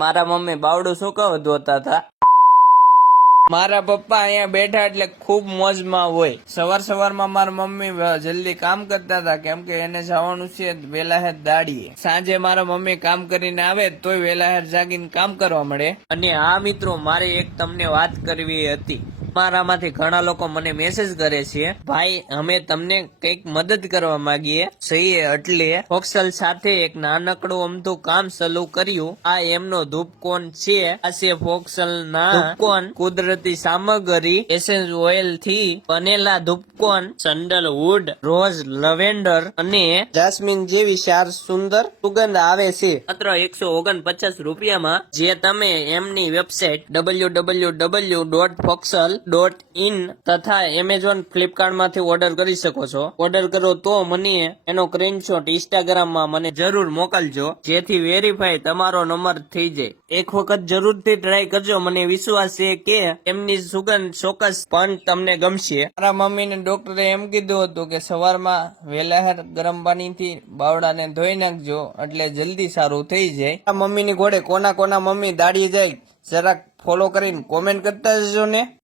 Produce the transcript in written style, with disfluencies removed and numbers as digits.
મારા મમ્મી બાવડું શું કહું ધોતા હતા. મારા પપ્પા અહીંયા બેઠા એટલે ખૂબ મોજમાં હોય. સવારમાં મારા મમ્મી જલ્દી કામ કરતા હતા કેમ કે એને જવાનું છે વેલા હેર દાડીએ. સાંજે મારા મમ્મી કામ કરીને આવે તોય વેલા હેર જાગીને કામ કરવા મળે. અને હા મિત્રો, મારે એક તમને વાત કરવી હતી. મારામાંથી ઘણા લોકો મને મેસેજ કરે છે, ભાઈ અમે તમને કઈક મદદ કરવા માંગીએ છીએ એટલે ફોક્સલ સાથે એક નાનકડું અમથું કામ શરૂ કર્યું. આ એમનો ધૂપકોન છે. આ છે ફોક્સલ ના ધૂપકોન. કુદરતી સામગ્રી, એસેન્સ ઓઇલ થી બનેલા ધૂપકોન, સેન્ડલવુડ, રોઝ, લવેન્ડર અને જાસ્મીન જેવી 4 સુંદર સુગંધ આવે છે માત્ર 149 રૂપિયામાં, જે તમે એમની વેબસાઇટ www.foxal.in તથા એમેઝોન, ફ્લિપકાર્ટ માંથી ઓર્ડર કરી શકો છો. ઓર્ડર કરો તો મને એનો સ્ક્રીનશોટ ઇન્સ્ટાગ્રામમાં મને જરૂર મોકલજો, જેથી વેરીફાઈ તમારો નંબર થઈ જાય. એક વખત જરૂરથી ટ્રાય કરજો. મને વિશ્વાસ છે કે એમની સુગંધ ચોક્કસ પણ તમને ગમશે. મારા મમ્મીને ડોક્ટરે એમ કીધું હતું કે સવારમાં વેલાહેર ગરમ પાણીથી બાવડાને ધોઈ નાખજો એટલે જલ્દી સારું થઈ જાય. મમ્મીની ઘોડે કોના મમ્મી દાડી જાય જરાક ફોલો કરીને કોમેન્ટ કરતા જજો ને.